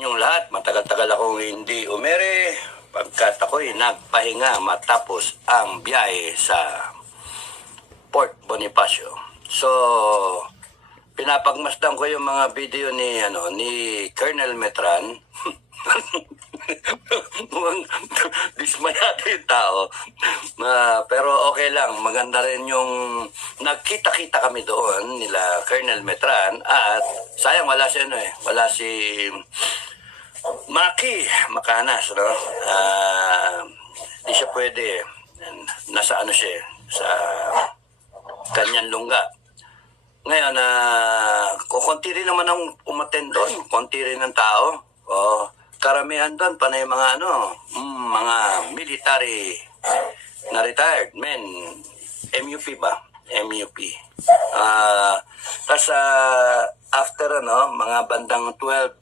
Yung lahat, matagal-tagal akong hindi umere pagkat ako'y nagpahinga matapos ang biyahe sa Port Bonifacio. So, pinapagmasdan ko yung mga video ni Colonel Metran. Mukhang dismayado yung tao. Pero okay lang, maganda rin yung nagkita-kita kami doon nila Colonel Metran at sayang wala si Maki Makanas, no? Di siya pwede. Nasa siya, sa kanyang lungga. Ngayon, konti rin naman ang umattend doon. Konti rin ng tao. Karamihan doon, panay mga mga military na retired men. MUP ba? MUP. Tapos, after mga bandang 12,